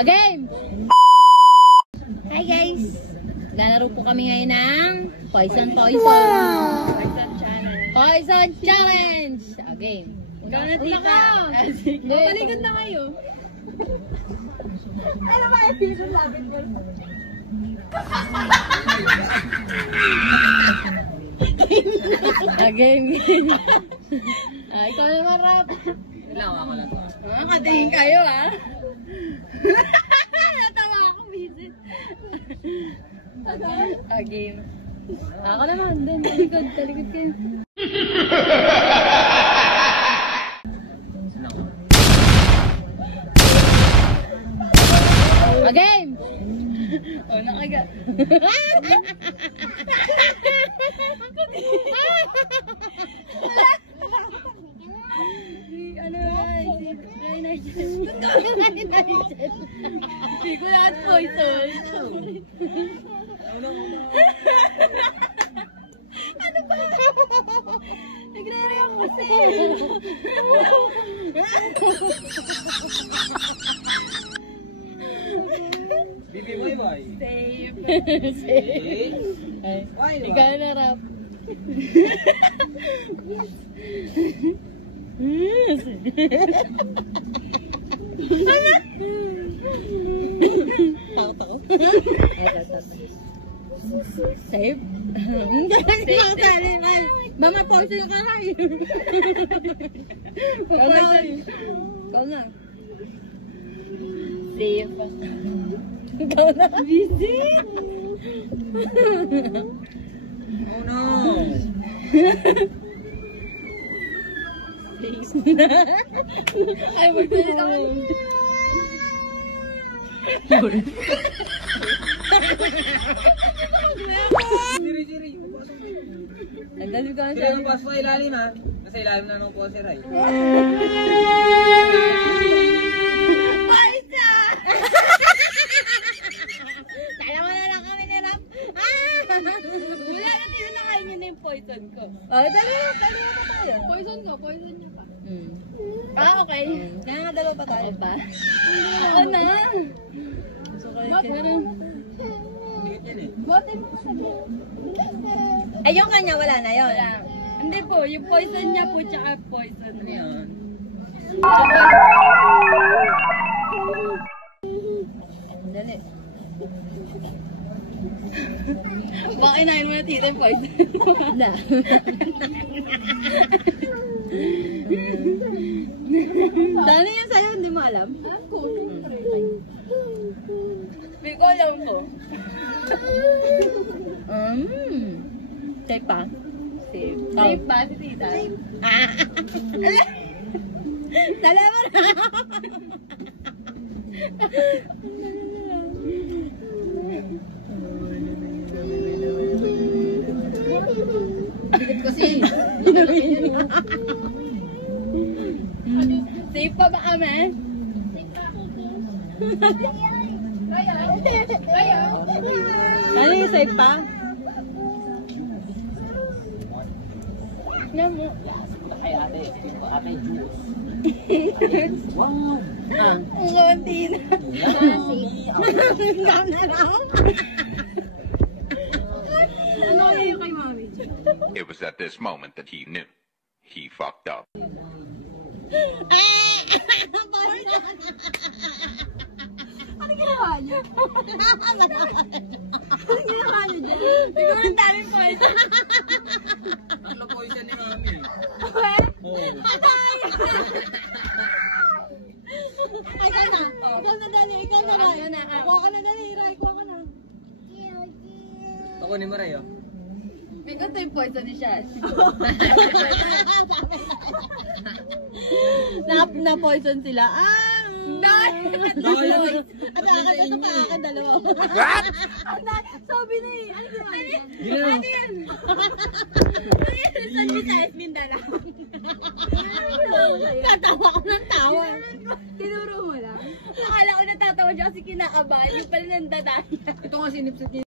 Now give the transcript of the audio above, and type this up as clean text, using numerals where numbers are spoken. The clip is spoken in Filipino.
Game! Hi guys! Lalaro po kami ngayon ng Poison Challenge! Game! Ganat na ka! Mapaligod na kayo! Ano ba yung season namin ko? Game! Ikaw naman, Rap! Kailangan ako lang to. Nakatingin kayo, ha? Natawa ako, visit. Game. Ako naman, din. Talikod kayo. Game! Oh, nakaga. Hindi ko lahat poison. Ano ba? Nagre-react kasi. Bibi boy. Safe. Ikaw na, Rap. Safe? Mama, poison ka na. Ikaw na. Safe. Ikaw na. Busy. Oh no! Ay, magdali na kayo. Siri. Ang dami ko na Siri siya. ang pasok sa ilalim ha. Nasa ilalim na nung po si Ray. Wala na kayo na yung poison ko. Oh, dali na tayo. Poison niya pa. Okay. Kaya nga dalawa pa tayo pa. Ako na. Ba't ganun? Dikit yan eh. Botin mo sabi. Ay, yung kanya wala na yun. Hindi po, yung poison niya po tsaka poison niya. Dali. Baka inahin mo na tita yung poison. Na. Dali yan sa'yo, hindi mo alam? Hindi ko alam po. Safe pa? Safe. Safe ba si tita? Dali mo na. Bigot kasi. Safe pa ba kami? Ano yung safe pa? Ate juice. Wow! Ang konti na. Ano kayo kay mami? It was at this moment that he knew. He fucked up. Ano ginawa niyo? Ano ginawa niyo dyan? Ikaw ang daming poison. Tatlo po siya ni mami. Okay? Oo. Ikaw na. Ikaw na dali. Ikaw na Ray. Kuha ka na dali. Ray, kuha ka na. Ako ni Maray oh. Ikaw ito yung poison ni Shash. Na-poison sila. Dalawa. What? Sabi na eh. Ano ginawa niya? Ginawa. Ano yan? San Visayas, Mindanao. Tatawa ko ng tawa. Tinuro mo lang. Akala ko natatawa siya kasi kinakabahan. Yung pala nandadaya. Ito nga sinipsip niya.